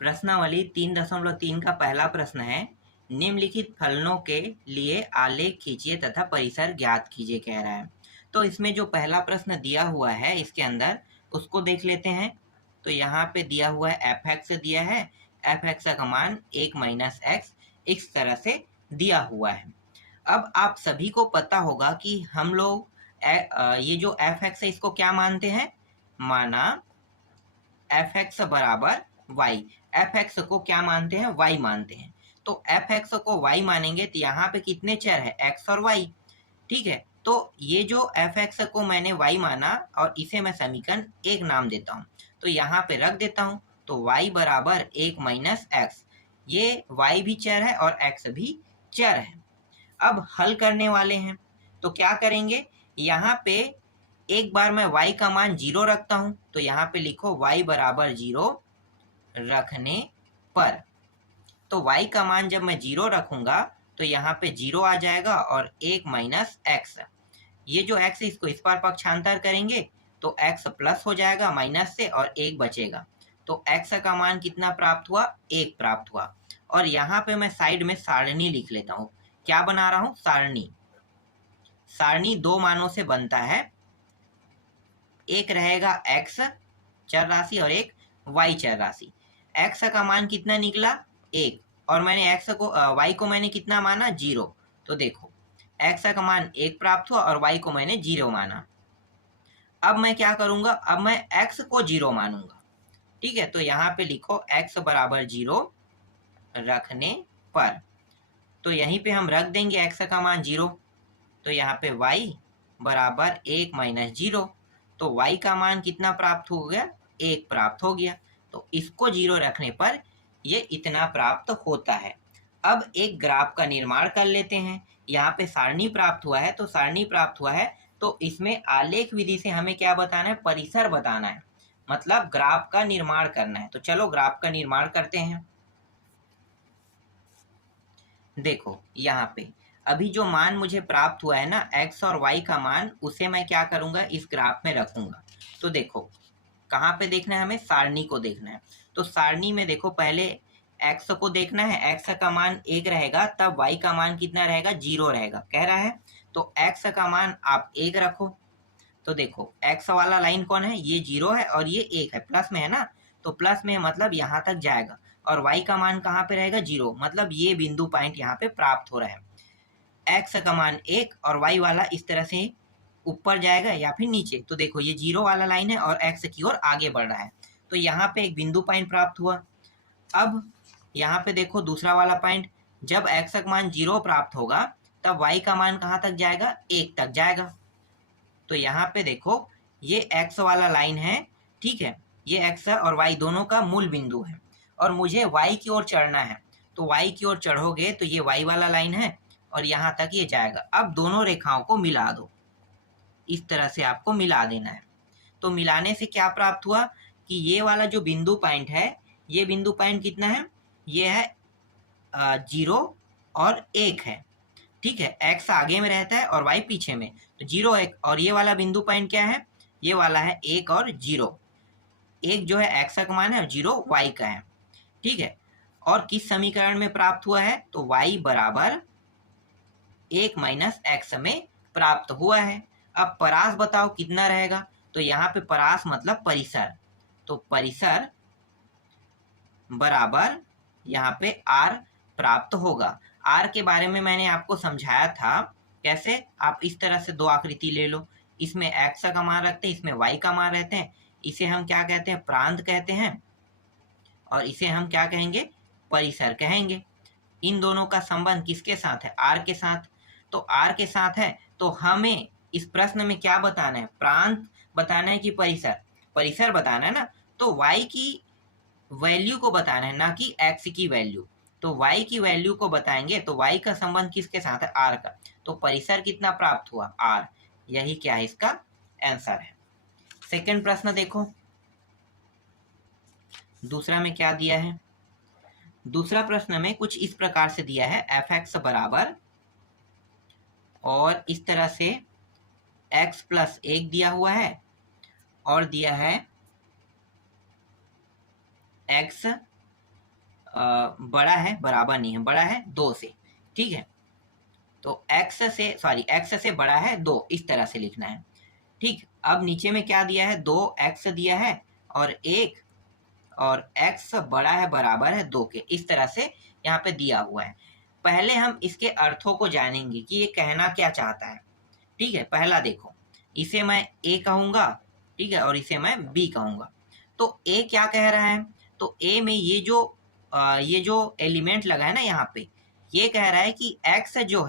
प्रश्नावली 3.3 का पहला प्रश्न है, निम्नलिखित फलनों के लिए आलेख खींचिए तथा परिसर ज्ञात कीजिए कह रहा है। तो इसमें जो पहला प्रश्न दिया हुआ है इसके अंदर उसको देख लेते हैं। तो यहाँ पे दिया हुआ है एफ एक्स दिया है, एफ एक्स का मान 1 माइनस एक्स इस तरह से दिया हुआ है। अब आप सभी को पता होगा कि हम लोग ये जो एफ एक्स है इसको क्या मानते हैं, माना एफ एक्स बराबर वाई। एफ एक्स को क्या मानते हैं, वाई मानते हैं। तो एफ एक्स को वाई मानेंगे तो यहाँ पे कितने चर है, एक्स और वाई। ठीक है, तो ये जो एफ एक्स को मैंने वाई माना और इसे मैं समीकरण 1 नाम देता हूँ, तो यहाँ पे रख देता हूँ। तो वाई बराबर 1 माइनस एक्स, ये वाई भी चर है और एक्स भी चर है। अब हल करने वाले हैं तो क्या करेंगे, यहाँ पे एक बार मैं y का मान 0 रखता हूं, तो यहाँ पे लिखो y बराबर 0 रखने पर। तो y का मान जब मैं 0 रखूंगा तो यहाँ पे 0 आ जाएगा और 1 माइनस एक्स, ये जो x है इसको इस पार पक्षांतर करेंगे तो x प्लस हो जाएगा माइनस से और 1 बचेगा। तो x का मान कितना प्राप्त हुआ, 1 प्राप्त हुआ। और यहाँ पे मैं साइड में सारणी लिख लेता हूँ। क्या बना रहा हूँ, सारणी। सारणी 2 मानों से बनता है, एक रहेगा x चर राशि और एक y चर राशि। x का मान कितना निकला, 1, और मैंने x को y को मैंने कितना माना, 0। तो देखो x का मान 1 प्राप्त हुआ और y को मैंने 0 माना। अब मैं क्या करूंगा, अब मैं x को 0 मानूंगा। ठीक है, तो यहाँ पे लिखो x बराबर 0 रखने पर। तो यहीं पे हम रख देंगे x का मान 0। तो यहाँ पे y बराबर 1 माइनस 0, तो y का मान कितना प्राप्त हो गया, 1 प्राप्त हो गया। तो इसको 0 रखने पर ये इतना प्राप्त होता है। अब एक ग्राफ का निर्माण कर लेते हैं। यहाँ पे सारणी प्राप्त हुआ है, तो सारणी प्राप्त हुआ है तो इसमें आलेख विधि से हमें क्या बताना है, परिसर बताना है, मतलब ग्राफ का निर्माण करना है। तो चलो ग्राफ का निर्माण करते हैं। देखो यहाँ पे अभी जो मान मुझे प्राप्त हुआ है ना, x और y का मान, उसे मैं क्या करूंगा, इस ग्राफ में रखूंगा। तो देखो कहाँ पे देखना है, हमें सारणी को देखना है। तो सारणी में देखो पहले x को देखना है, x का मान 1 रहेगा तब y का मान कितना रहेगा, 0 रहेगा कह रहा है। तो x का मान आप 1 रखो। तो देखो x वाला लाइन कौन है, ये 0 है और ये 1 है, प्लस में है ना। तो प्लस में मतलब यहाँ तक जाएगा और y का मान कहाँ पे रहेगा, 0, मतलब ये बिंदु पॉइंट यहाँ पे प्राप्त हो रहा है। x का मान 1 और y वाला इस तरह से ऊपर जाएगा या फिर नीचे। तो देखो ये 0 वाला लाइन है और x की ओर आगे बढ़ रहा है। तो यहाँ पे एक बिंदु पॉइंट प्राप्त हुआ। अब यहाँ पे देखो दूसरा वाला पॉइंट, जब x का मान 0 प्राप्त होगा तब y का मान कहाँ तक जाएगा, 1 तक जाएगा। तो यहाँ पे देखो ये x वाला लाइन है, ठीक है, ये x और y दोनों का मूल बिंदु है और मुझे y की ओर चढ़ना है। तो y की ओर चढ़ोगे तो ये y वाला लाइन है और यहाँ तक ये जाएगा। अब दोनों रेखाओं को मिला दो, इस तरह से आपको मिला देना है। तो मिलाने से क्या प्राप्त हुआ कि ये वाला जो बिंदु पॉइंट है, ये बिंदु पॉइंट कितना है, ये है 0 और 1 है। ठीक है, x आगे में रहता है और y पीछे में, तो 0 1। और ये वाला बिंदु पॉइंट क्या है, ये वाला है 1 और 0। 1 जो है x का मान है और 0 y का है। ठीक है, और किस समीकरण में प्राप्त हुआ है, तो y बराबर 1 माइनस एक्स में प्राप्त हुआ है। अब परास बताओ कितना रहेगा, तो यहाँ पे परास मतलब परिसर, तो परिसर बराबर यहाँ पे r प्राप्त होगा। r के बारे में मैंने आपको समझाया था कैसे, आप इस तरह से दो आकृति ले लो, इसमें x का मान रखते हैं, इसमें y का मान रहते हैं, इसे हम क्या कहते हैं, प्रांत कहते हैं, और इसे हम क्या कहेंगे, परिसर कहेंगे। इन दोनों का संबंध किसके साथ है, r के साथ। तो r के साथ है तो हमें इस प्रश्न में क्या बताना है, प्रांत बताना है कि परिसर, परिसर बताना है ना। तो y की वैल्यू को बताना है, ना कि x की वैल्यू। तो y की वैल्यू को बताएंगे तो y का संबंध किसके साथ है, r का। तो परिसर कितना प्राप्त हुआ, r। यही क्या है, इसका आंसर है। सेकंड प्रश्न देखो, दूसरा में क्या दिया है। दूसरा प्रश्न में कुछ इस प्रकार से दिया है, एफ एक्स बराबर, और इस तरह से x प्लस 1 दिया हुआ है और दिया है x बड़ा है, बराबर नहीं है, बड़ा है 2 से, ठीक है। तो x से बड़ा है 2, इस तरह से लिखना है, ठीक। अब नीचे में क्या दिया है, 2x दिया है और 1, और x बड़ा है, बराबर है 2 के, इस तरह से यहाँ पे दिया हुआ है। पहले हम इसके अर्थों को जानेंगे कि ये कहना क्या चाहता है, ठीक है। पहला देखो, इसे मैं a कहूँगा, ठीक है, और इसे मैं b कहूँगा। तो a क्या कह रहा है, तो a में ये जो एलिमेंट लगा है ना यहाँ पे, ये कह रहा है कि x जो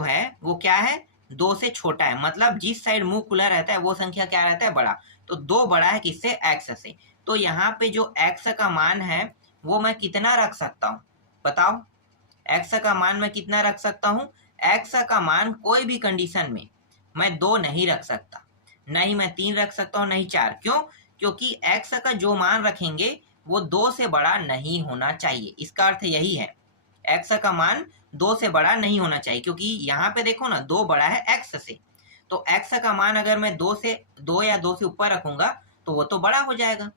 है वो क्या है, 2 से छोटा है, मतलब जिस साइड मुंह खुला रहता है वो संख्या क्या रहता है, बड़ा। तो 2 बड़ा है किससे, x से। तो यहाँ पे जो x का मान है वो मैं कितना रख सकता हूँ, बताओ। x का मान मैं कितना रख सकता हूँ, x का मान कोई भी कंडीशन में मैं 2 नहीं रख सकता, नहीं मैं 3 रख सकता हूँ, नहीं 4। क्यों, क्योंकि x का जो मान रखेंगे वो 2 से बड़ा नहीं होना चाहिए। इसका अर्थ यही है, x का मान 2 से बड़ा नहीं होना चाहिए, क्योंकि यहाँ पे देखो ना, 2 बड़ा है x से। तो x का मान अगर मैं 2 या 2 से ऊपर रखूंगा तो वो तो बड़ा हो जाएगा।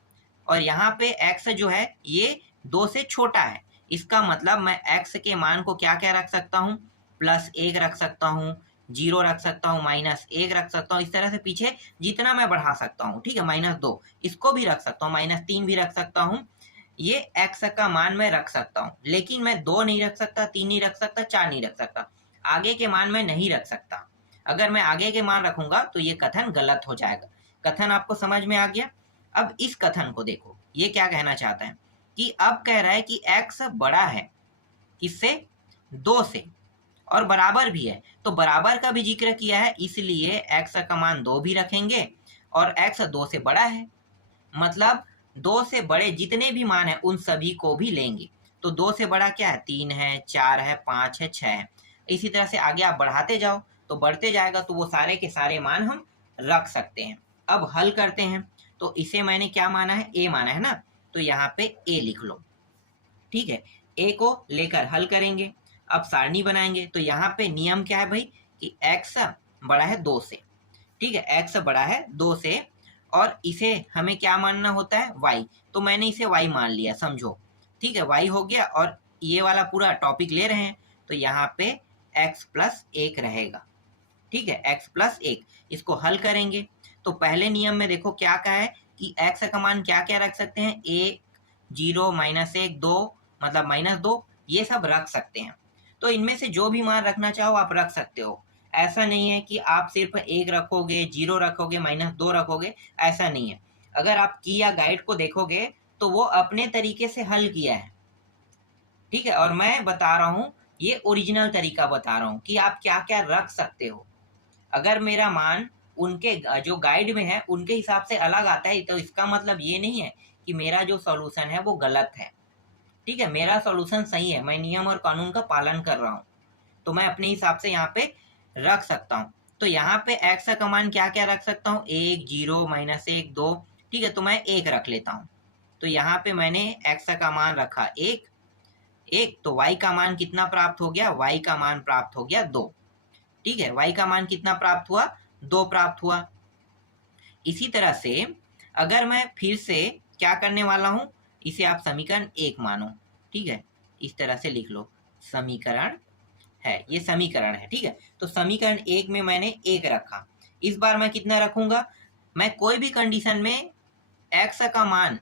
और यहाँ पे x जो है ये 2 से छोटा है, इसका मतलब मैं x के मान को क्या क्या रख सकता हूँ, +1 रख सकता हूँ, 0 रख सकता हूँ, -1 रख सकता हूँ, इस तरह से पीछे जितना मैं बढ़ा सकता हूँ, ठीक है। -2 इसको भी रख सकता हूँ, -3 भी रख सकता हूँ। ये x का मान मैं रख सकता हूँ, लेकिन मैं 2 नहीं रख सकता, 3 नहीं रख सकता, 4 नहीं रख सकता, आगे के मान मैं नहीं रख सकता। अगर मैं आगे के मान रखूंगा तो ये कथन गलत हो जाएगा। कथन आपको समझ में आ गया। अब इस कथन को देखो, ये क्या कहना चाहता है कि अब कह रहा है कि x बड़ा है किससे, 2 से, और बराबर भी है। तो बराबर का भी जिक्र किया है, इसलिए x का मान 2 भी रखेंगे और x 2 से बड़ा है, मतलब 2 से बड़े जितने भी मान हैं उन सभी को भी लेंगे। तो 2 से बड़ा क्या है, 3 है, 4 है, 5 है, 6 है। इसी तरह से आगे आप बढ़ाते जाओ तो बढ़ते जाएगा, तो वो सारे के सारे मान हम रख सकते हैं। अब हल करते हैं, तो इसे मैंने क्या माना है, a माना है ना, तो यहाँ पे a लिख लो, ठीक है। a को लेकर हल करेंगे, अब सारणी बनाएंगे। तो यहाँ पे नियम क्या है भाई, कि x बड़ा है 2 से, ठीक है, x बड़ा है 2 से, और इसे हमें क्या मानना होता है, y। तो मैंने इसे y मान लिया, समझो, ठीक है, y हो गया। और ये वाला पूरा टॉपिक ले रहे हैं, तो यहाँ पे x + 1 रहेगा, ठीक है, x + 1। इसको हल करेंगे तो पहले नियम में देखो क्या कहा है कि x का मान क्या क्या रख सकते हैं, 1, 0, -1, 2, मतलब -2, ये सब रख सकते हैं। तो इनमें से जो भी मान रखना चाहो आप रख सकते हो। ऐसा नहीं है कि आप सिर्फ 1 रखोगे, 0 रखोगे, -2 रखोगे, ऐसा नहीं है। अगर आप की या गाइड को देखोगे तो वो अपने तरीके से हल किया है, ठीक है। और मैं बता रहा हूँ, ये ओरिजिनल तरीका बता रहा हूँ कि आप क्या क्या रख सकते हो। अगर मेरा मान उनके जो गाइड में है उनके हिसाब से अलग आता है, तो इसका मतलब ये नहीं है कि मेरा जो सॉल्यूशन है वो गलत है, ठीक है। मेरा सॉल्यूशन सही है, मैं नियम और कानून का पालन कर रहा हूँ, तो मैं अपने हिसाब से यहाँ पे रख सकता हूँ। तो यहाँ पे x का मान क्या क्या रख सकता हूँ, 1, 0, -1, 2, ठीक है। तो मैं 1 रख लेता हूँ। तो यहाँ पे मैंने x का मान रखा 1, तो y का मान कितना प्राप्त हो गया, y का मान प्राप्त हो गया 2, ठीक है। y का मान कितना प्राप्त हुआ, 2 प्राप्त हुआ। इसी तरह से अगर मैं फिर से क्या करने वाला हूं, इसे आप समीकरण 1 मानो, ठीक है, इस तरह से लिख लो, समीकरण है, ये समीकरण है, ठीक है। तो समीकरण 1 में मैंने 1 रखा, इस बार मैं कितना रखूंगा, मैं कोई भी कंडीशन में x का मान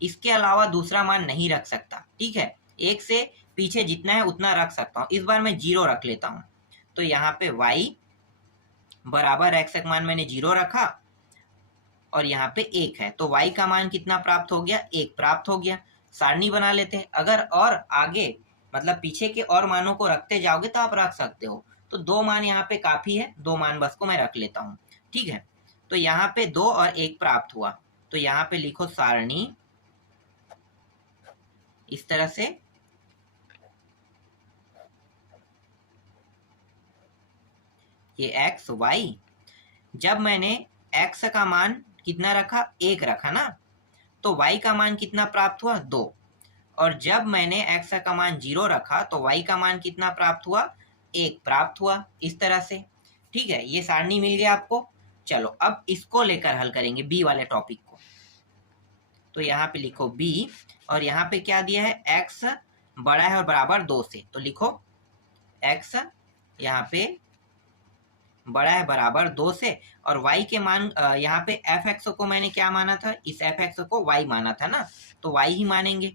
इसके अलावा दूसरा मान नहीं रख सकता, ठीक है। 1 से पीछे जितना है उतना रख सकता हूँ। इस बार मैं 0 रख लेता हूँ, तो यहाँ पे y बराबर x का मान मैंने 0 रखा और यहाँ पे 1 है, तो y का मान कितना प्राप्त हो गया, 1 प्राप्त हो गया। सारणी बना लेते हैं, अगर और आगे मतलब पीछे के और मानों को रखते जाओगे तो आप रख सकते हो। तो 2 मान यहाँ पे काफी है, 2 मान बस को मैं रख लेता हूँ, ठीक है। तो यहाँ पे 2 और 1 प्राप्त हुआ, तो यहाँ पे लिखो सारणी इस तरह से, ये x y, जब मैंने x का मान कितना रखा, 1 रखा ना, तो y का मान कितना प्राप्त हुआ, 2। और जब मैंने x का मान 0 रखा तो y का मान कितना प्राप्त हुआ, 1 प्राप्त हुआ, इस तरह से, ठीक है। ये सारणी मिल गया आपको। चलो अब इसको लेकर हल करेंगे, बी वाले टॉपिक को। तो यहाँ पे लिखो b, और यहाँ पे क्या दिया है, x बड़ा है और बराबर 2 से, तो लिखो x यहाँ पे बड़ा है बराबर 2 से, और y के मान यहाँ पे f(x) को मैंने क्या माना था, इस f(x) को y माना था ना, तो y ही मानेंगे।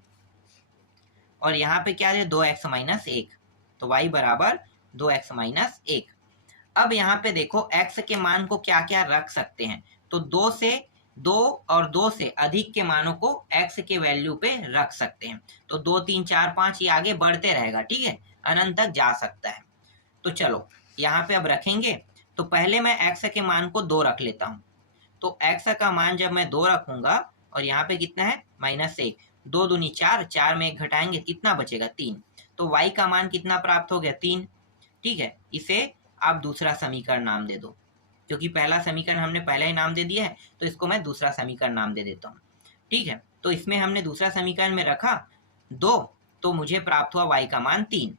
और यहाँ पे क्या है, 2x - 1, तो y बराबर 2x - 1। अब यहाँ पे देखो x के मान को क्या क्या रख सकते हैं, तो 2 और 2 से अधिक के मानों को x के वैल्यू पे रख सकते हैं। तो 2 3 4 5 ये आगे बढ़ते रहेगा, ठीक है, अनंत तक जा सकता है। तो चलो यहाँ पे अब रखेंगे, तो पहले मैं x के मान को 2 रख लेता हूँ। तो x का मान जब मैं 2 रखूंगा, और यहाँ पे कितना है -1, 2 दूनी 4, 4 में 1 घटाएंगे कितना बचेगा 3, तो y का मान कितना प्राप्त हो गया 3। ठीक है, इसे आप दूसरा समीकरण नाम दे दो, क्योंकि पहला समीकरण हमने पहले ही नाम दे दिया है, तो इसको मैं दूसरा समीकरण नाम दे देता हूँ। ठीक है, तो इसमें हमने दूसरा समीकरण में रखा 2, तो मुझे प्राप्त हुआ y का मान 3।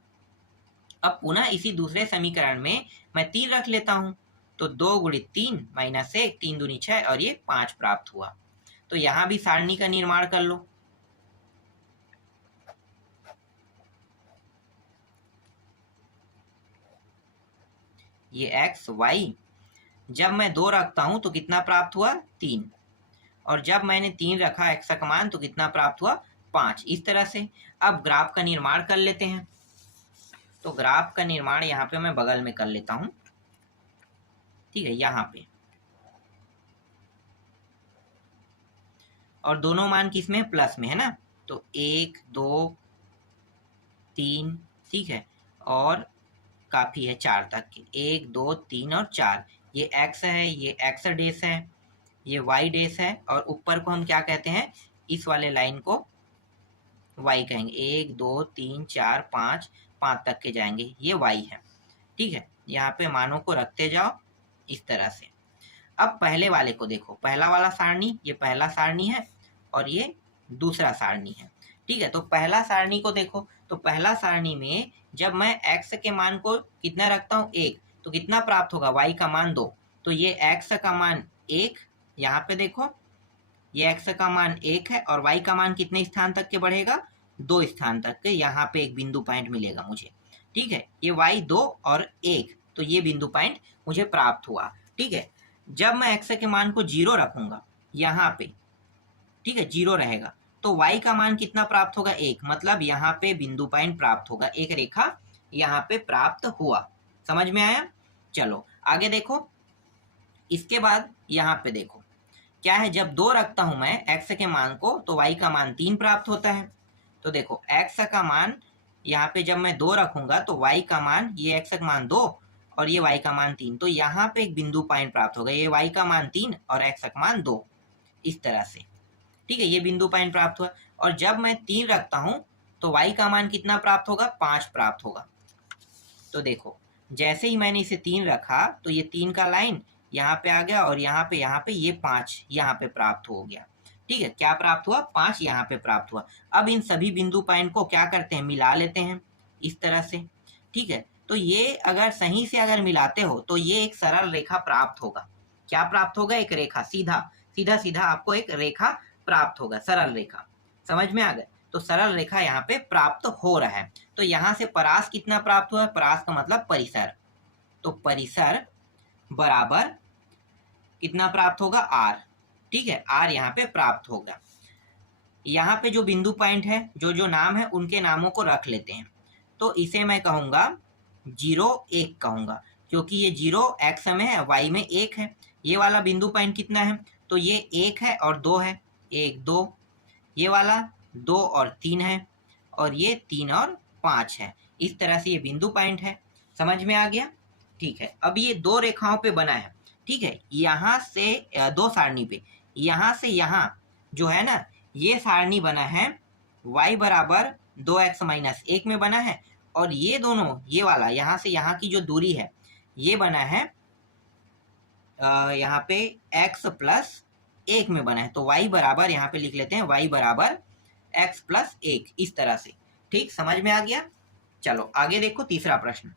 अब पुनः इसी दूसरे समीकरण में मैं 3 रख लेता हूँ, तो 2 × 3 - 1, 3 दूनी 6, और ये 5 प्राप्त हुआ। तो यहाँ भी सारणी का निर्माण कर लो। ये x y, जब मैं 2 रखता हूं तो कितना प्राप्त हुआ 3, और जब मैंने 3 रखा x का मान तो कितना प्राप्त हुआ 5। इस तरह से अब ग्राफ का निर्माण कर लेते हैं। तो ग्राफ का निर्माण यहाँ पे मैं बगल में कर लेता हूं, ठीक है, यहाँ पे, और दोनों मान किस में, प्लस में है ना, तो 1 2 3, ठीक है, और काफी है 4 तक के, 1 2 3 और 4, ये x है, ये x डेस है, ये y डेस है, और ऊपर को हम क्या कहते हैं, इस वाले लाइन को y कहेंगे। 1 2 3 4 5 तक के जाएंगे, ये y है। ठीक है, यहाँ पे मानों को रखते जाओ इस तरह से। अब पहले वाले को देखो, पहला वाला सारणी, ये पहला सारणी है और ये दूसरा सारणी है। ठीक है, तो पहला सारणी को देखो, तो पहला सारणी में जब मैं x के मान को कितना रखता हूँ 1, तो कितना प्राप्त होगा, y का मान 2, तो ये x का मान 1, यहाँ पे देखो ये x का मान 1 है, और y का मान कितने स्थान तक के बढ़ेगा, 2 स्थान तक के, यहाँ पे एक बिंदु पॉइंट मिलेगा मुझे। ठीक है, ये y 2 और 1, तो ये बिंदु पॉइंट मुझे प्राप्त हुआ। ठीक है, जब मैं x के मान को 0 रखूंगा यहाँ पे, ठीक है, 0 रहेगा, तो y का मान कितना प्राप्त होगा 1, मतलब यहाँ पे बिंदु पॉइंट प्राप्त होगा, एक रेखा यहाँ पे प्राप्त हुआ। समझ में आया? चलो आगे देखो, इसके बाद यहाँ पे देखो क्या है, जब 2 रखता हूं मैं x के मान को, तो y का मान 3 प्राप्त होता है। तो देखो x का मान यहाँ पे जब मैं 2 रखूंगा, तो y का मान, ये x का मान 2 और ये y का मान 3, तो यहाँ पे एक बिंदु पॉइंट प्राप्त होगा, ये y का मान 3 और x का मान 2, इस तरह से। ठीक है, ये बिंदु पॉइंट प्राप्त हुआ। और जब मैं 3 रखता हूं, तो y का मान कितना प्राप्त होगा, 5 प्राप्त होगा। तो देखो जैसे ही मैंने इसे 3 रखा, तो ये 3 का लाइन यहाँ पे आ गया, और यहाँ पे ये 5 यहाँ पे प्राप्त हो गया। ठीक है, क्या प्राप्त हुआ, 5 यहाँ पे प्राप्त हुआ। अब इन सभी बिंदु पॉइंट को क्या करते हैं, मिला लेते हैं इस तरह से। ठीक है, तो ये अगर सही से अगर मिलाते हो, तो ये एक सरल रेखा प्राप्त होगा। क्या प्राप्त होगा, एक रेखा, सीधा सीधा सीधा आपको एक रेखा प्राप्त होगा, सरल रेखा। समझ में आ गया? तो सरल रेखा यहाँ पे प्राप्त हो रहा है। तो यहाँ से परास कितना प्राप्त हुआ है, परास का मतलब परिसर, तो परिसर बराबर कितना प्राप्त होगा, r। ठीक है, r यहाँ पे प्राप्त होगा। यहाँ पे जो बिंदु पॉइंट है, जो जो नाम है, उनके नामों को रख लेते हैं। तो इसे मैं कहूंगा 0 1 कहूंगा, क्योंकि ये 0 x में है, y में 1 है। ये वाला बिंदु पॉइंट कितना है, तो ये 1 है और 2 है, 1 2, ये वाला 2 और 3 है, और ये 3 और 5 है। इस तरह से ये बिंदु पॉइंट है। समझ में आ गया? ठीक है, अब ये 2 रेखाओं पे बना है। ठीक है, यहाँ से 2 सारणी पे, यहाँ से यहाँ जो है ना, ये सारणी बना है y बराबर 2x - 1 में बना है, और ये दोनों, ये वाला यहाँ से यहाँ की जो दूरी है, ये बना है यहाँ पे x + 1 में बना है। तो y बराबर यहाँ पे लिख लेते हैं, y बराबर x + 1, इस तरह से। ठीक, समझ में आ गया? चलो आगे देखो तीसरा प्रश्न।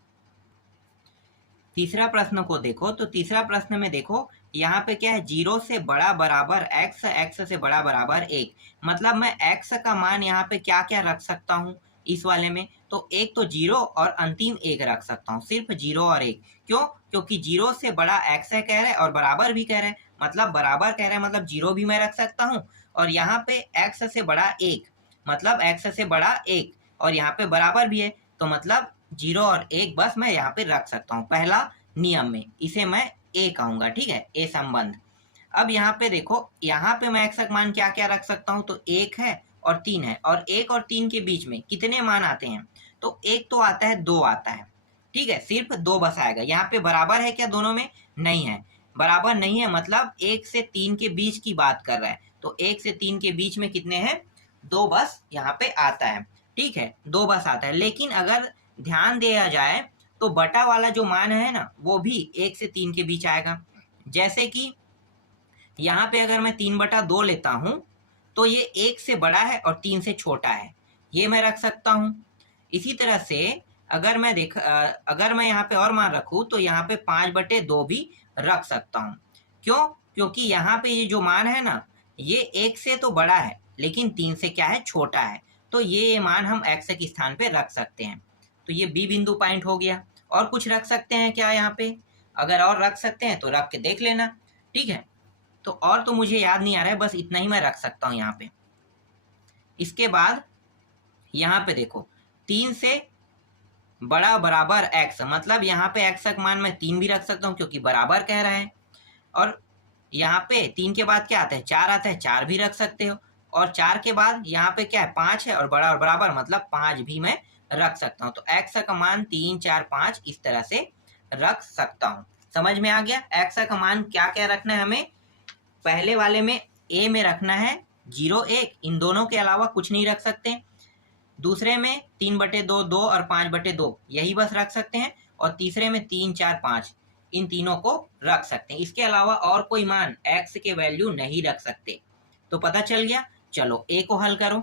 तीसरा प्रश्न को देखो, तो तीसरा प्रश्न में देखो यहाँ पे क्या है, 0 से बड़ा बराबर x, x से बड़ा बराबर 1। मतलब मैं x का मान यहाँ पे क्या क्या रख सकता हूँ इस वाले में, तो एक तो 0 और अंतिम 1 रख सकता हूँ, सिर्फ 0 और 1। क्यों? क्योंकि 0 से बड़ा x है कह रहे हैं और बराबर भी कह रहे हैं, मतलब बराबर कह रहे हैं मतलब 0 भी मैं रख सकता हूँ, और यहाँ पे x से बड़ा 1 मतलब x से बड़ा 1, और यहाँ पे बराबर भी है, तो मतलब 0 और 1 बस मैं यहाँ पे रख सकता हूँ पहला नियम में, इसे मैं ए कहूंगा। ठीक है, ए संबंध। अब यहाँ पे देखो, यहाँ पे मैं x का मान क्या क्या रख सकता हूँ, तो 1 है और 3 है, और 1 और 3 के बीच में कितने मान आते हैं, तो एक तो आता है, 2 आता है। ठीक है, सिर्फ 2 बस आएगा। यहाँ पे बराबर है क्या दोनों में? नहीं है, बराबर नहीं है, मतलब 1 से 3 के बीच की बात कर रहा है, तो 1 से 3 के बीच में कितने हैं, 2 बस यहाँ पे आता है। ठीक है, 2 बस आता है। लेकिन अगर ध्यान दिया जाए तो बटा वाला जो मान है ना, वो भी 1 से 3 के बीच आएगा। जैसे कि यहाँ पे अगर मैं 3/2 लेता हूँ तो ये 1 से बड़ा है और 3 से छोटा है, ये मैं रख सकता हूँ। इसी तरह से अगर मैं यहाँ पे और मान रखूँ तो यहाँ पे 5/2 भी रख सकता हूँ। क्यों? क्योंकि यहाँ पे ये जो मान है ना, ये 1 से तो बड़ा है लेकिन 3 से क्या है, छोटा है, तो ये मान हम x के स्थान पे रख सकते हैं। तो ये बी बिंदु पॉइंट हो गया। और कुछ रख सकते हैं क्या यहाँ पे? अगर और रख सकते हैं तो रख के देख लेना। ठीक है, तो और तो मुझे याद नहीं आ रहा है, बस इतना ही मैं रख सकता हूँ यहाँ पे। इसके बाद यहाँ पे देखो, 3 से बड़ा बराबर x, मतलब यहाँ पे x का मान मैं 3 भी रख सकता हूँ क्योंकि बराबर कह रहा है। और यहाँ पे 3 के बाद क्या आता है, 4 आता है, 4 भी रख सकते हो। और 4 के बाद यहाँ पे क्या है, 5 है, और बड़ा और बराबर मतलब 5 भी मैं रख सकता हूँ। तो x का मान 3, 4, 5 इस तरह से रख सकता हूँ। समझ में आ गया? x का मान क्या क्या रखना है हमें? पहले वाले में a में रखना है 0, 1, इन दोनों के अलावा कुछ नहीं रख सकते। दूसरे में 3/2, 2 और 5/2 यही बस रख सकते हैं। और तीसरे में 3, 4, 5 इन तीनों को रख सकते हैं। इसके अलावा और कोई मान x के वैल्यू नहीं रख सकते। तो पता चल गया। चलो a को हल करो।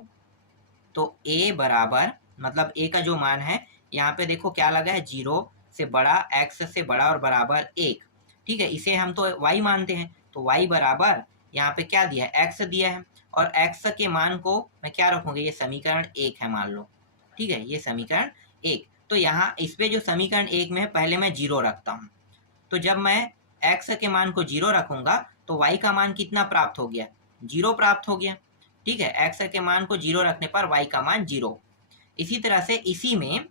तो a बराबर, मतलब a का जो मान है यहाँ पे देखो क्या लगा है, 0 से बड़ा, x से बड़ा और बराबर 1। ठीक है, इसे हम तो y मानते हैं, तो y बराबर यहाँ पे क्या दिया है, x दिया है। और x के मान को मैं क्या रखूंगा, ये समीकरण 1 है मान लो। ठीक है, ये समीकरण 1। तो यहाँ इस पे जो समीकरण 1 में है, पहले मैं 0 रखता हूँ। तो जब मैं x के मान को 0 रखूंगा तो y का मान कितना प्राप्त हो गया, 0 प्राप्त हो गया। ठीक है, x के मान को 0 रखने पर y का मान 0। इसी तरह से इसी में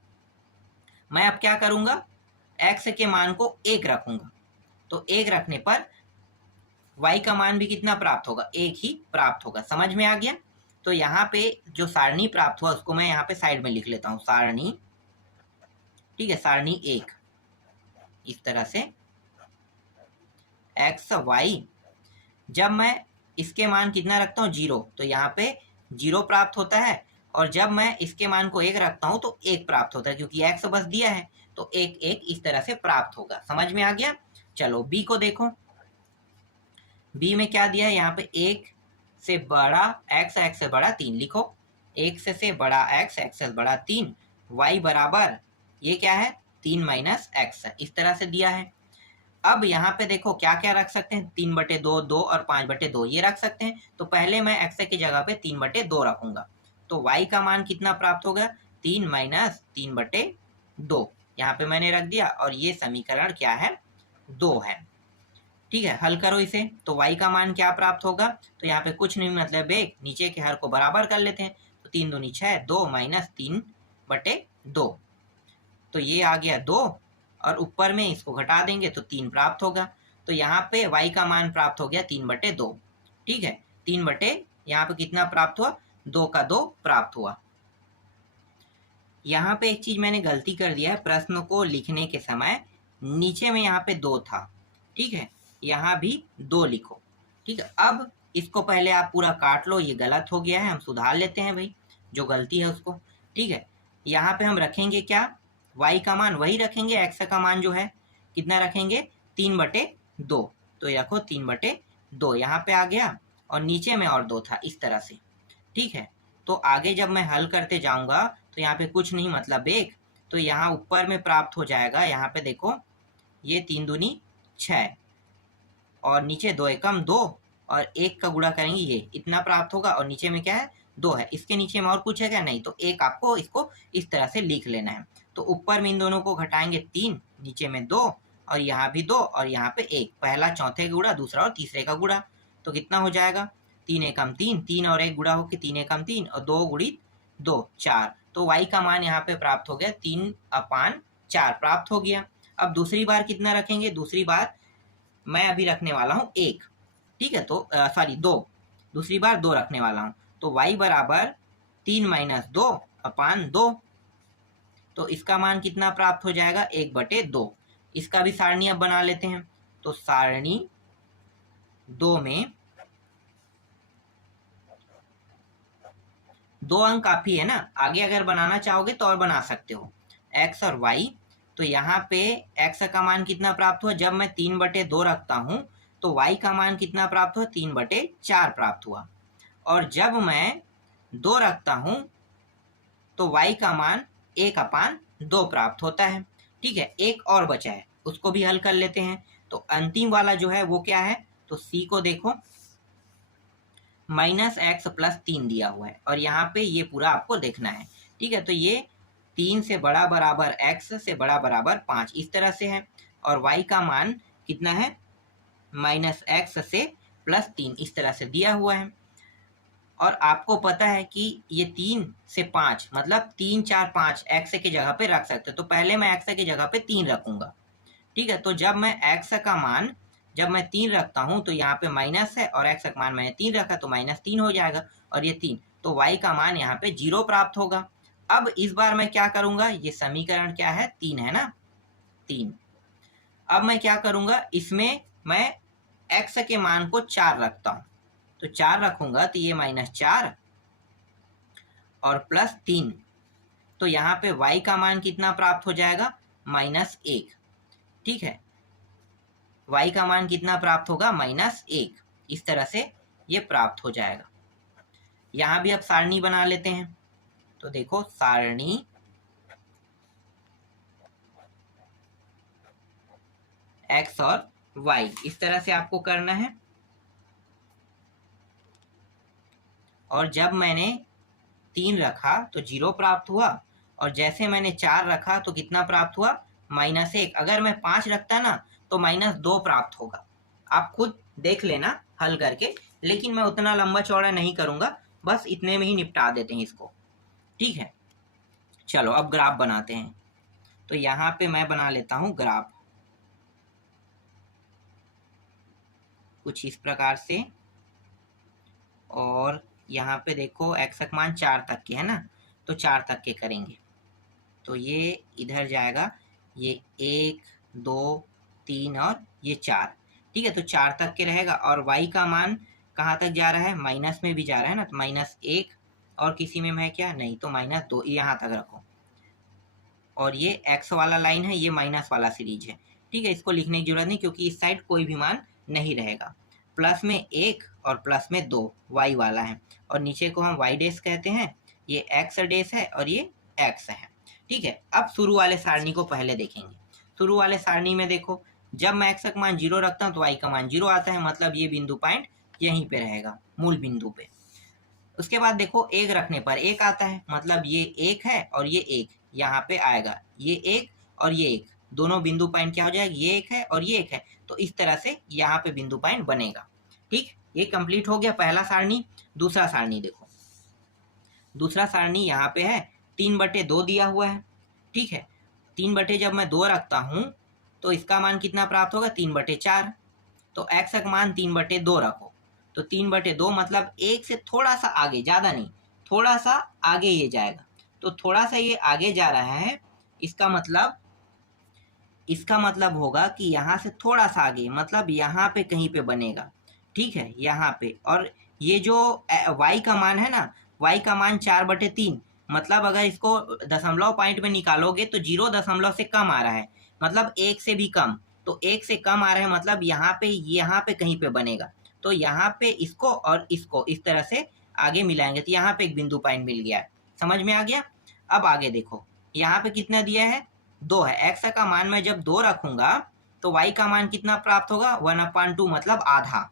मैं अब क्या करूंगा, x के मान को 1 रखूंगा, तो 1 रखने पर y का मान भी कितना प्राप्त होगा, 1 ही प्राप्त होगा। समझ में आ गया? तो यहाँ पे जो सारणी प्राप्त हुआ उसको मैं यहाँ पे साइड में लिख लेता हूँ, सारणी। ठीक है, सारणी 1 इस तरह से x y, जब मैं इसके मान कितना रखता हूँ, 0, तो यहाँ पे 0 प्राप्त होता है। और जब मैं इसके मान को 1 रखता हूँ तो 1 प्राप्त होता है, क्योंकि x बस दिया है तो 1 1 इस तरह से प्राप्त होगा। समझ में आ गया? चलो b को देखो। b में क्या दिया है, यहाँ पे 1 से बड़ा x, x से बड़ा 3 लिखो। 1 से बड़ा x, x से बड़ा 3, y बराबर ये क्या है, 3 माइनस x, इस तरह से दिया है। अब यहाँ पे देखो क्या क्या रख सकते हैं, 3/2, 2 और 5/2 ये रख सकते हैं। तो पहले मैं x की जगह पे 3/2 रखूंगा, तो y का मान कितना प्राप्त होगा, 3 माइनस 3/2 यहाँ पे मैंने रख दिया। और ये समीकरण क्या है, 2 है। ठीक है, हल करो इसे, तो y का मान क्या प्राप्त होगा, तो यहाँ पे कुछ नहीं, मतलब एक नीचे के हर को बराबर कर लेते हैं, तो 3 दूनी 6, 2 माइनस 3/2, तो ये आ गया 2, और ऊपर में इसको घटा देंगे तो 3 प्राप्त होगा। तो यहाँ पे y का मान प्राप्त हो गया 3/2। ठीक है, 3 बटे यहाँ पे कितना प्राप्त हुआ, 2 का 2 प्राप्त हुआ। यहाँ पे एक चीज मैंने गलती कर दिया है, प्रश्न को लिखने के समय नीचे में यहाँ पे 2 था। ठीक है, यहाँ भी 2 लिखो। ठीक है, अब इसको पहले आप पूरा काट लो, ये गलत हो गया है, हम सुधार लेते हैं भाई जो गलती है उसको। ठीक है, यहाँ पे हम रखेंगे क्या, y का मान वही रखेंगे, x का मान जो है कितना रखेंगे, 3/2, तो ये रखो 3/2 यहाँ पे आ गया, और नीचे में और 2 था इस तरह से। ठीक है, तो आगे जब मैं हल करते जाऊंगा तो यहाँ पे कुछ नहीं, मतलब 1, तो यहाँ ऊपर में प्राप्त हो जाएगा, यहाँ पे देखो ये 3 दूनी 6, और नीचे 2 एकम 2 और 1 का गुणा करेंगे ये इतना प्राप्त होगा, और नीचे में क्या है 2 है, इसके नीचे में और कुछ है क्या, नहीं, तो 1 आपको इसको इस तरह से लिख लेना है। तो ऊपर में इन दोनों को घटाएंगे 3, नीचे में 2 और यहाँ भी 2 और यहाँ पे 1, पहला चौथे का गुणा, दूसरा और तीसरे का गुणा, तो कितना हो जाएगा 3 एकम 3, 3 और 1 गुणा होकर 3 एकम 3 और 2 गुणित 2 4, तो y का मान यहाँ पे प्राप्त हो गया 3/4 प्राप्त हो गया। अब दूसरी बार कितना रखेंगे, दूसरी बार मैं अभी रखने वाला हूँ 1, ठीक है, तो सॉरी 2, दूसरी बार 2 रखने वाला हूँ, तो y बराबर 3 - 2/2, तो इसका मान कितना प्राप्त हो जाएगा 1/2। इसका भी सारणी अब बना लेते हैं, तो सारणी 2 में 2 अंक काफी है ना, आगे अगर बनाना चाहोगे तो और बना सकते हो, x और y। तो यहाँ पे x का मान कितना प्राप्त हुआ, जब मैं 3/2 रखता हूँ तो y का मान कितना प्राप्त हुआ 3/4 प्राप्त हुआ, और जब मैं 2 रखता हूँ तो y का मान 1/2 प्राप्त होता है। ठीक है, एक और बचा है, उसको भी हल कर लेते हैं। तो अंतिम वाला जो है वो क्या है, तो c को देखो -x + 3 दिया हुआ है, और यहाँ पे ये पूरा आपको देखना है। ठीक है, तो ये 3 से बड़ा बराबर x से बड़ा बराबर 5 इस तरह से है, और y का मान कितना है -x से +3 इस तरह से दिया हुआ है। और आपको पता है कि ये 3 से 5 मतलब 3 4 5 x की जगह पे रख सकते, तो पहले मैं x की जगह पे 3 रखूंगा। ठीक है, तो जब मैं x का मान जब मैं 3 रखता हूं तो यहाँ पे माइनस है, और x का मान मैंने 3 रखा तो -3 हो जाएगा, और ये 3, तो y का मान यहाँ पे 0 प्राप्त होगा। अब इस बार मैं क्या करूंगा, ये समीकरण क्या है 3 है ना, 3। अब मैं क्या करूंगा, इसमें मैं x के मान को 4 रखता हूं, तो 4 रखूंगा तो ये -4 और +3, तो यहाँ पे y का मान कितना प्राप्त हो जाएगा -1। ठीक है, y का मान कितना प्राप्त होगा -1, इस तरह से ये प्राप्त हो जाएगा। यहाँ भी अब सारणी बना लेते हैं, तो देखो सारणी x और y इस तरह से आपको करना है, और जब मैंने 3 रखा तो 0 प्राप्त हुआ, और जैसे मैंने 4 रखा तो कितना प्राप्त हुआ -1। अगर मैं 5 रखता ना तो -2 प्राप्त होगा। आप खुद देख लेना हल करके, लेकिन मैं उतना लंबा चौड़ा नहीं करूंगा, बस इतने में ही निपटा देते हैं इसको। ठीक है, चलो अब ग्राफ बनाते हैं। तो यहाँ पे मैं बना लेता हूँ ग्राफ कुछ इस प्रकार से, और यहाँ पे देखो x का मान 4 तक के है ना, तो 4 तक के करेंगे, तो ये इधर जाएगा, ये 1 2 3 और ये 4। ठीक है, तो 4 तक के रहेगा, और y का मान कहाँ तक जा रहा है, माइनस में भी जा रहा है ना, तो -1, और किसी में मैं क्या नहीं, तो -2 यहाँ तक रखो, और ये x वाला लाइन है, ये माइनस वाला सीरीज है। ठीक है, इसको लिखने की जरूरत नहीं क्योंकि इस साइड कोई भी मान नहीं रहेगा। प्लस में 1 और प्लस में 2 y वाला है, और नीचे को हम y डैश कहते हैं, ये x डैश है और ये x है। ठीक है, अब शुरू वाले सारणी को पहले देखेंगे। शुरू वाले सारणी में देखो, जब मैं x का मान 0 रखता हूँ तो y का मान 0 आता है, मतलब ये बिंदु पॉइंट यहीं पे रहेगा, मूल बिंदु पे। उसके बाद देखो 1 रखने पर 1 आता है, मतलब ये 1 है और ये 1 यहाँ पे आएगा, ये 1 और ये 1 दोनों बिंदु पॉइंट क्या हो जाएगा, ये 1 है और ये 1 है, तो इस तरह से यहाँ पे बिंदु पॉइंट बनेगा। ठीक, ये कंप्लीट हो गया पहला सारणी। दूसरा सारणी देखो, दूसरा सारणी यहाँ पे है 3/2 दिया हुआ है। ठीक है, 3 जब मैं 2 रखता हूँ तो इसका मान कितना प्राप्त होगा 3/4, तो x का मान 3/2 रखो, तो 3/2 मतलब 1 से थोड़ा सा आगे, ज़्यादा नहीं, थोड़ा सा आगे ये जाएगा, तो थोड़ा सा ये आगे जा रहा है, इसका मतलब होगा कि यहाँ से थोड़ा सा आगे, मतलब यहाँ पे कहीं पे बनेगा। ठीक है, यहाँ पे, और ये जो y का मान है ना, y का मान 4/3, मतलब अगर इसको दशमलव पॉइंट में निकालोगे तो 0 दशमलव से कम आ रहा है, मतलब 1 से भी कम, तो 1 से कम आ रहा है, मतलब यहाँ पे कहीं पे बनेगा, तो यहाँ पे इसको और इसको इस तरह से आगे मिलाएंगे, तो यहाँ पे एक बिंदु पॉइंट मिल गया है। समझ में आ गया? अब आगे देखो, यहाँ पे कितना दिया है 2 है, x का मान मैं जब 2 रखूंगा तो y का मान कितना प्राप्त होगा, 1/2 मतलब आधा।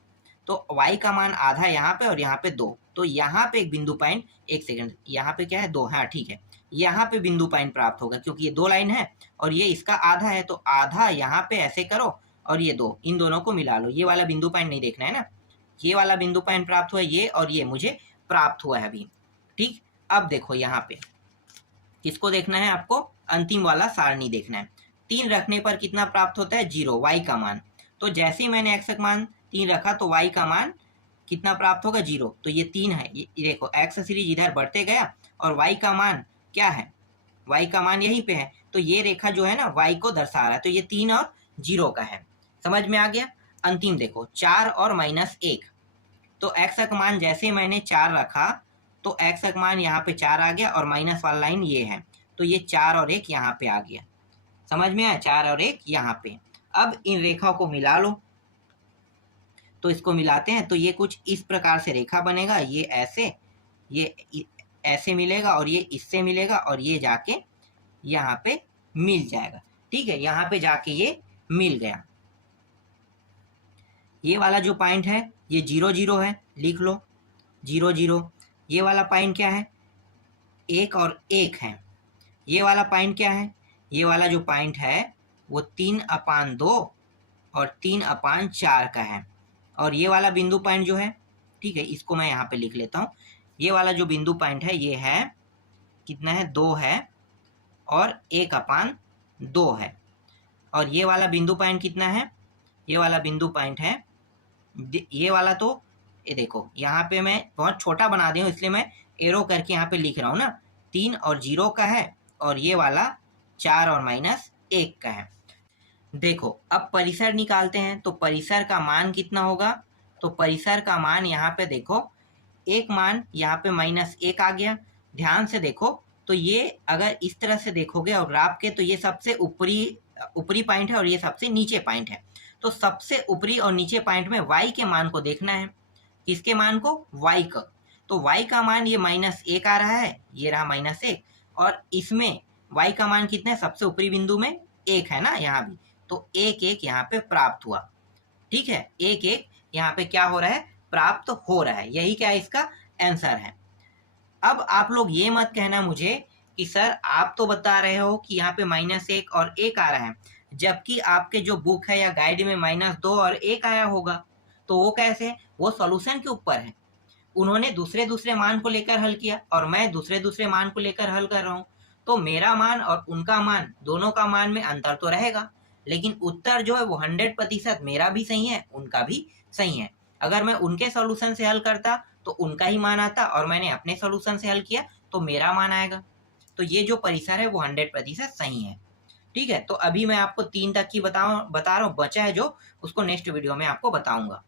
तो y का मान आधा यहाँ पे और यहाँ पे 2। तो यहाँ पे एक बिंदु पॉइंट, एक सेकंड, यहाँ पे क्या है 2, हाँ ठीक है, यहाँ पे बिंदु पॉइंट प्राप्त होगा क्योंकि ये 2 लाइन है और ये इसका आधा है। तो आधा यहाँ पे ऐसे करो और ये 2, इन दोनों को मिला लो। ये वाला बिंदु पॉइंट नहीं देखना है ना, ये वाला बिंदु पॉइंट प्राप्त हुआ, ये और ये मुझे प्राप्त हुआ है अभी। ठीक, अब देखो यहाँ पे किसको देखना है आपको, अंतिम वाला सारणी देखना है। 3 रखने पर कितना प्राप्त होता है, 0, y का मान। तो जैसे ही मैंने x का मान 3 रखा तो y का मान कितना प्राप्त होगा, 0। तो ये 3 है, ये देखो x सीरीज इधर बढ़ते गया और y का मान क्या है, y का मान यहीं पे है। तो ये रेखा जो है ना y को दर्शा रहा है, तो ये 3 और 0 का है। समझ में आ गया। अंतिम देखो 4 और -1। तो x का मान जैसे मैंने 4 रखा तो x का मान यहाँ पे 4 आ गया और माइनस वाला लाइन ये है, तो ये 4 और 1 यहाँ पे आ गया। समझ में आया, 4 और 1 यहाँ पे। अब इन रेखाओं को मिला लो, तो इसको मिलाते हैं तो ये कुछ इस प्रकार से रेखा बनेगा, ये ऐसे, ये ऐसे मिलेगा और ये इससे मिलेगा और ये जाके यहाँ पे मिल जाएगा। ठीक है, यहाँ पे जाके ये मिल गया। ये वाला जो पॉइंट है ये 0 0 है, लिख लो 0 0। ये वाला पॉइंट क्या है, 1 और 1 है। ये वाला पॉइंट क्या है, ये वाला जो पॉइंट है वो 3/2 और 3/4 का है। और ये वाला बिंदु पॉइंट जो है, ठीक है, इसको मैं यहाँ पे लिख लेता हूँ। ये वाला जो बिंदु पॉइंट है ये है कितना है, 2 है और 1/2 है। और ये वाला बिंदु पॉइंट कितना है, ये वाला बिंदु पॉइंट है, ये वाला तो ये देखो यहाँ पे मैं बहुत छोटा बना दिया हूँ इसलिए मैं एरो करके यहाँ पे लिख रहा हूँ ना, 3 और 0 का है और ये वाला 4 और -1 का है। देखो अब परिसर निकालते हैं, तो परिसर का मान कितना होगा, तो परिसर का मान यहाँ पे देखो, एक मान यहाँ पे -1 आ गया। ध्यान से देखो, तो ये अगर इस तरह से देखोगे और ग्राफ के, तो ये सबसे ऊपरी पॉइंट है और ये सबसे नीचे पॉइंट है। तो सबसे ऊपरी और नीचे पॉइंट में y के मान को देखना है। किसके मान को, y का। तो y का मान ये -1 आ रहा है, ये रहा -1, और इसमें y का मान कितना है, सबसे ऊपरी बिंदु में 1 है ना यहाँ भी, तो 1 1 यहाँ पे प्राप्त हुआ। ठीक है, 1 1 यहाँ पे क्या हो रहा है, प्राप्त हो रहा है। यही क्या इसका आंसर है। अब आप लोग ये मत कहना मुझे कि सर आप तो बता रहे हो कि यहाँ पे -1 और 1 आ रहा है, जबकि आपके जो बुक है या गाइड में -2 और 1 आया होगा। तो वो कैसे, वो सॉल्यूशन के ऊपर है। उन्होंने दूसरे मान को लेकर हल किया और मैं दूसरे मान को लेकर हल कर रहा हूँ। तो मेरा मान और उनका मान, दोनों का मान में अंतर तो रहेगा, लेकिन उत्तर जो है वो 100% मेरा भी सही है, उनका भी सही है। अगर मैं उनके सॉल्यूशन से हल करता तो उनका ही मान आता, और मैंने अपने सॉल्यूशन से हल किया तो मेरा मान आएगा। तो ये जो परिसर है वो 100% सही है। ठीक है, तो अभी मैं आपको 3 तक की बता रहा हूँ, बचा है जो, उसको नेक्स्ट वीडियो में आपको बताऊंगा।